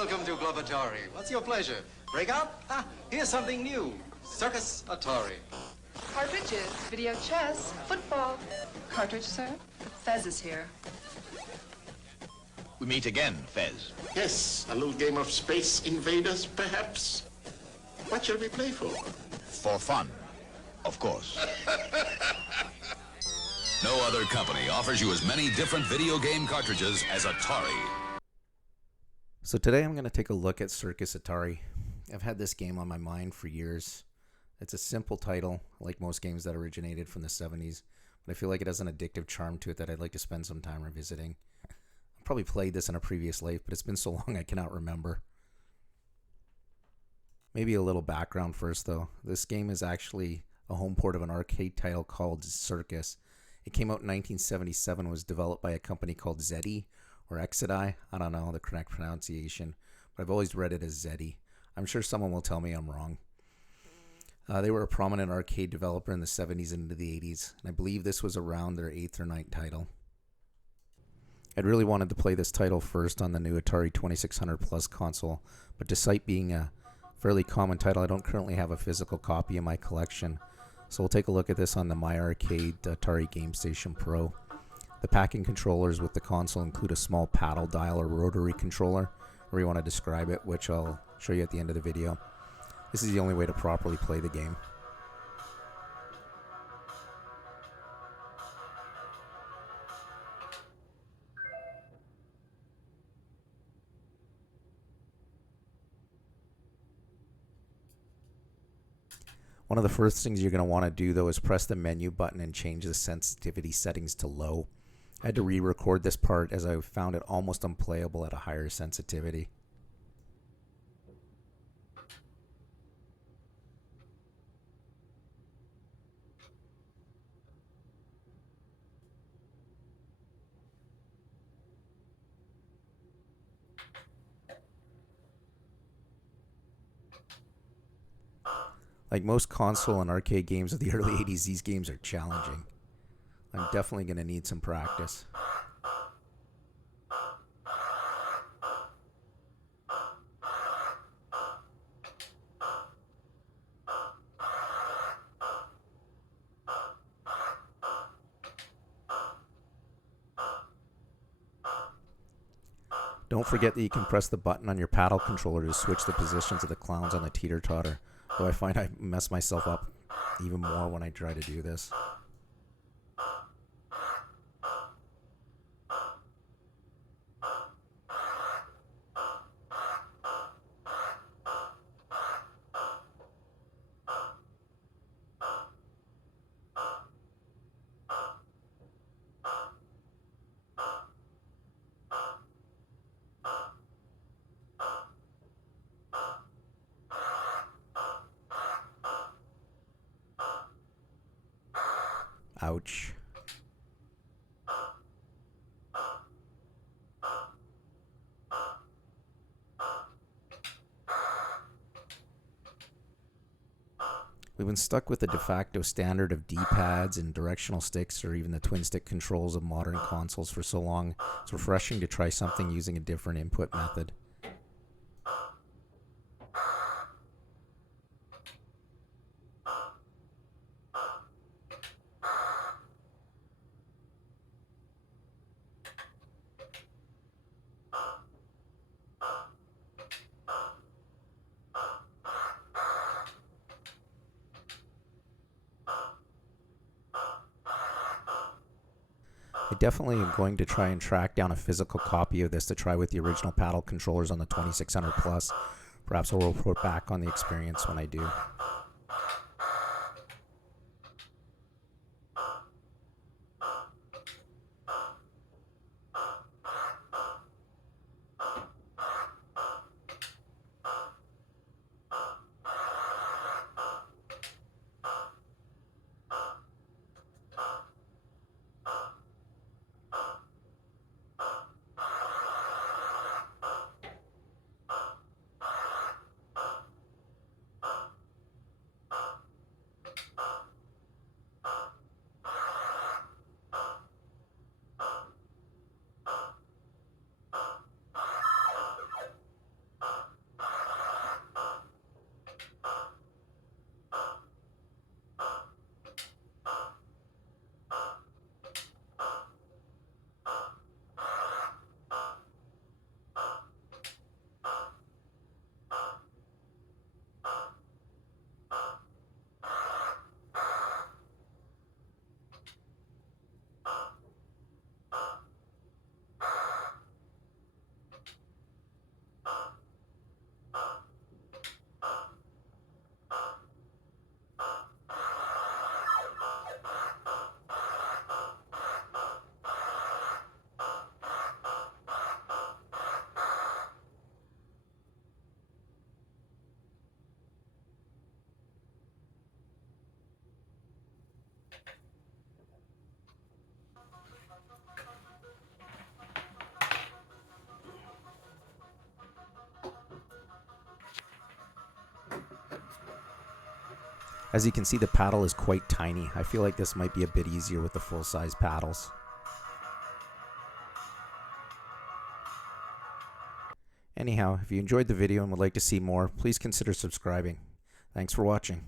welcome to Club Atari. What's your pleasure? Break out? Ah, here's something new. Circus Atari. Cartridges, video chess, football. Cartridge, sir? Fez is here. We meet again, Fez. Yes, a little game of Space Invaders, perhaps. What shall we play for? For fun, of course. No other company offers you as many different video game cartridges as Atari. So today I'm going to take a look at Circus Atari. I've had this game on my mind for years. It's a simple title, like most games that originated from the 70s, but I feel like it has an addictive charm to it that I'd like to spend some time revisiting. I probably played this in a previous life, but it's been so long I cannot remember. Maybe a little background first though. This game is actually a home port of an arcade title called Circus. It came out in 1977, was developed by a company called Zeddy, or Exedi. I don't know the correct pronunciation, but I've always read it as Zeddy. I'm sure someone will tell me I'm wrong. They were a prominent arcade developer in the 70s and into the 80s, and I believe this was around their 8th or 9th title. I'd really wanted to play this title first on the new Atari 2600 Plus console, but despite being a fairly common title, I don't currently have a physical copy in my collection. So we'll take a look at this on the My Arcade Atari Gamestation Pro. The packing controllers with the console include a small paddle dial or rotary controller, or you want to describe it, which I'll show you at the end of the video. This is the only way to properly play the game. One of the first things you're going to want to do though is press the menu button and change the sensitivity settings to low. I had to re-record this part as I found it almost unplayable at a higher sensitivity. Like most console and arcade games of the early 80s, these games are challenging. I'm definitely going to need some practice. Don't forget that you can press the button on your paddle controller to switch the positions of the clowns on the teeter-totter. Though I find I mess myself up even more when I try to do this. Ouch. We've been stuck with the de facto standard of D-pads and directional sticks, or even the twin stick controls of modern consoles for so long. It's refreshing to try something using a different input method. I definitely am going to try and track down a physical copy of this to try with the original paddle controllers on the 2600 Plus. Perhaps I'll report back on the experience when I do. As you can see, the paddle is quite tiny. I feel like this might be a bit easier with the full-size paddles. Anyhow, if you enjoyed the video and would like to see more, please consider subscribing. Thanks for watching.